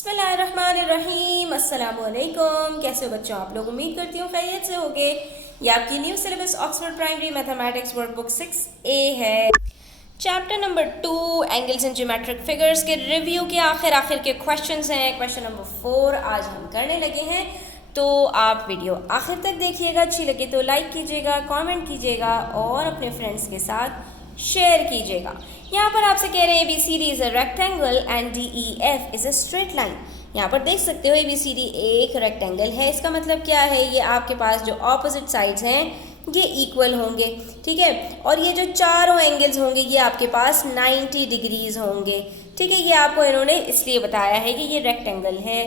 बिस्मिल्लाहिर्रहमानिर्रहीम, अस्सलामुअलैकुम। कैसे हो बच्चों आप लोग? उम्मीद करती हूँ खैरियत से होगे। ये आपकी new syllabus Oxford primary mathematics workbook 6A है। Chapter number 2 angles and geometric figures के रिव्यू के आखिर के क्वेश्चंस हैं। क्वेश्चन नंबर 4 आज हम करने लगे हैं, तो आप वीडियो आखिर तक देखिएगा। अच्छी लगे तो लाइक कीजिएगा, कमेंट कीजिएगा और अपने फ्रेंड्स के साथ शेयर कीजिएगा। यहाँ पर आपसे कह रहे हैं ABCD is a rectangle and DEF is a straight line. यहाँ पर देख सकते हो ABCD एक रेक्टेंगल है। इसका मतलब क्या है? ये आपके पास जो ऑपोजिट साइड्स हैं ये इक्वल होंगे, ठीक है। और ये जो चारों एंगल्स होंगे ये आपके पास 90 डिग्रीज होंगे, ठीक है। ये आपको इन्होंने इसलिए बताया है कि ये रेक्टेंगल है।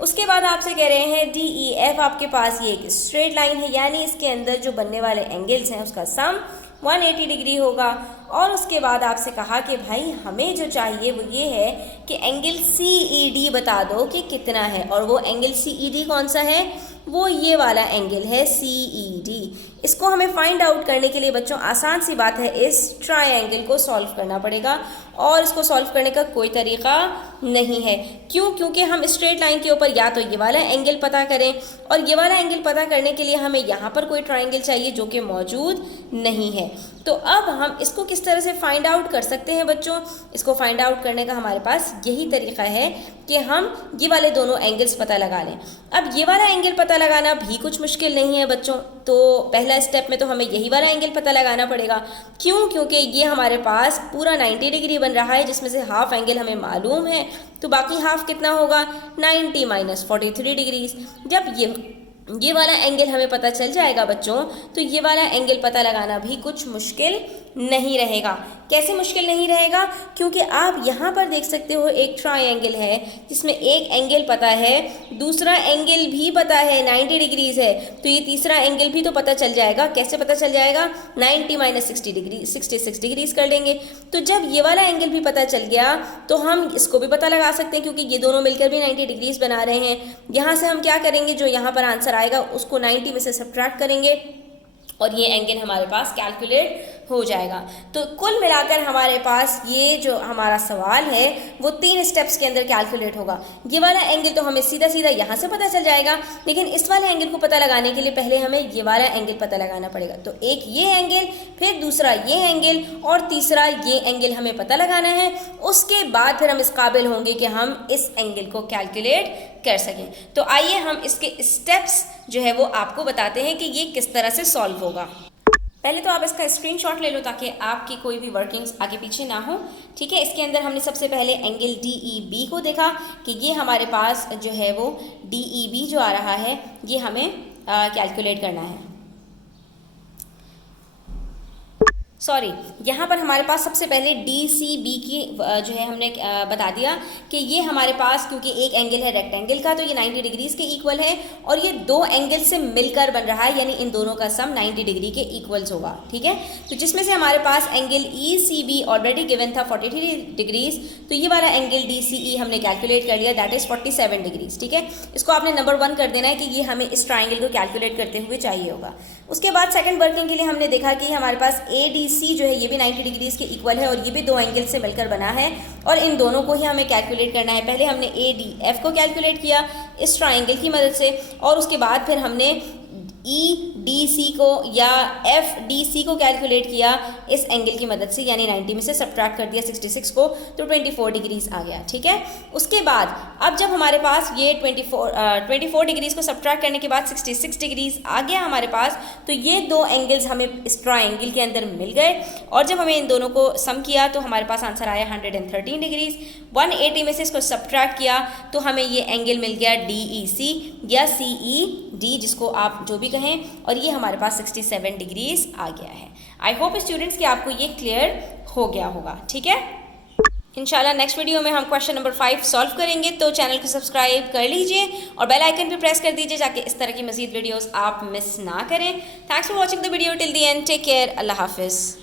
उसके बाद आपसे कह रहे हैं DEF आपके पास ये एक स्ट्रेट लाइन है, यानी इसके अंदर जो बनने वाले एंगल्स हैं उसका सम 180 डिग्री होगा। और उसके बाद आपसे कहा कि भाई हमें जो चाहिए वो ये है कि एंगल CED बता दो कि कितना है। और वो एंगल CED कौन सा है? वो ये वाला एंगल है CED। इसको हमें फाइंड आउट करने के लिए बच्चों आसान सी बात है, इस ट्रायंगल को सॉल्व करना पड़ेगा। और इसको सॉल्व करने का कोई तरीका नहीं है। क्यों? क्योंकि हम स्ट्रेट लाइन के ऊपर या तो ये वाला एंगल पता करें, और ये वाला एंगल पता करने के लिए हमें यहाँ पर कोई ट्रायंगल चाहिए जो कि मौजूद नहीं है। तो अब हम इसको किस तरह से फाइंड आउट कर सकते हैं बच्चों? इसको फाइंड आउट करने का हमारे पास यही तरीका है कि हम ये वाले दोनों एंगल्स पता लगा लें। अब ये वाला एंगल पता लगाना भी कुछ मुश्किल नहीं है बच्चों। तो पहला स्टेप में तो हमें यही वाला एंगल पता लगाना पड़ेगा। क्यों? क्योंकि ये हमारे पास पूरा 90 डिग्री बन रहा है, जिसमें से हाफ एंगल हमें मालूम है। तो बाकी हाफ कितना होगा? 90 माइनस 43 डिग्रीज। जब ये वाला एंगल हमें पता चल जाएगा बच्चों, तो ये वाला एंगल पता लगाना भी कुछ मुश्किल नहीं रहेगा। कैसे मुश्किल नहीं रहेगा? क्योंकि आप यहाँ पर देख सकते हो एक ट्रायंगल है जिसमें एक एंगल पता है, दूसरा एंगल भी पता है 90 डिग्रीज है। तो ये तीसरा एंगल भी तो पता चल जाएगा। कैसे पता चल जाएगा? 90 माइनस 60 डिग्री 66 डिग्रीज कर लेंगे। तो जब ये वाला एंगल भी पता चल गया तो हम इसको भी पता लगा सकते हैं, क्योंकि ये दोनों मिलकर भी 90 डिग्रीज बना रहे हैं। यहाँ से हम क्या करेंगे? जो यहाँ पर आंसर आएगा उसको 90 में से सब्ट्रैक्ट करेंगे और ये एंगल हमारे पास कैलकुलेट हो जाएगा। तो कुल मिलाकर हमारे पास ये जो हमारा सवाल है वो 3 स्टेप्स के अंदर कैलकुलेट होगा। ये वाला एंगल तो हमें सीधा सीधा यहाँ से पता चल जाएगा, लेकिन इस वाले एंगल को पता लगाने के लिए पहले हमें ये वाला एंगल पता लगाना पड़ेगा। तो एक ये एंगल, फिर दूसरा ये एंगल और तीसरा ये एंगल हमें पता लगाना है। उसके बाद फिर हम इस काबिल होंगे कि हम इस एंगल को कैलकुलेट कर सकें। तो आइए हम इसके स्टेप्स जो है वो आपको बताते हैं कि ये किस तरह से सॉल्व होगा। पहले तो आप इसका स्क्रीनशॉट ले लो ताकि आपकी कोई भी वर्किंग्स आगे पीछे ना हो, ठीक है। इसके अंदर हमने सबसे पहले एंगल DEB को देखा कि ये हमारे पास जो है वो DEB जो आ रहा है ये हमें कैलकुलेट करना है। सॉरी, यहाँ पर हमारे पास सबसे पहले DCB की जो है हमने बता दिया कि ये हमारे पास क्योंकि एक एंगल है रेक्टेंगल का, तो ये 90 डिग्रीज के इक्वल है और ये दो एंगल से मिलकर बन रहा है, यानी इन दोनों का सम 90 डिग्री के इक्वल्स होगा, ठीक है। तो जिसमें से हमारे पास एंगल ECB ऑलरेडी गिवन था 43 डिग्रीज, तो ये वाला एंगल DCE हमने कैलकुलेट कर लिया, दैट इज 47 डिग्रीज, ठीक है। इसको आपने नंबर 1 कर देना है कि ये हमें इस ट्राइंगल को कैलकुलेट करते हुए चाहिए होगा। उसके बाद सेकंड वर्किंग के लिए हमने देखा कि हमारे पास ADC जो है ये भी 90 डिग्रीज के इक्वल है और ये भी दो एंगल से मिलकर बना है और इन दोनों को ही हमें कैलकुलेट करना है। पहले हमने ADF को कैलकुलेट किया इस ट्राइंगल की मदद से, और उसके बाद फिर हमने EDC को या FDC को कैलकुलेट किया इस एंगल की मदद से, यानी 90 में से सब्ट्रैक्ट कर दिया 66 को, तो 24 डिग्रीज आ गया, ठीक है। उसके बाद अब जब हमारे पास ये 24 डिग्रीज को सब्ट्रैक्ट करने के बाद 66 डिग्रीज आ गया हमारे पास, तो ये दो एंगल्स हमें इस ट्राइंगल के अंदर मिल गए और जब हमें इन दोनों को सम किया तो हमारे पास आंसर आया 113 डिग्रीज। 180 में से इसको सब्ट्रैक्ट किया तो हमें ये एंगल मिल गया DEC या CED, जिसको आप जो भी कहें, और ये हमारे पास 67 डिग्रीज आ गया है। आई होप स्टूडेंट्स कि आपको ये क्लियर हो गया होगा, ठीक है। इंशाल्लाह नेक्स्ट वीडियो में हम क्वेश्चन नंबर 5 सॉल्व करेंगे, तो चैनल को सब्सक्राइब कर लीजिए और बेल आइकन भी प्रेस कर दीजिए ताकि इस तरह की मजीद वीडियोस आप मिस ना करें। Thanks for watching the video till the end. Take care. अल्लाह हाफिज़।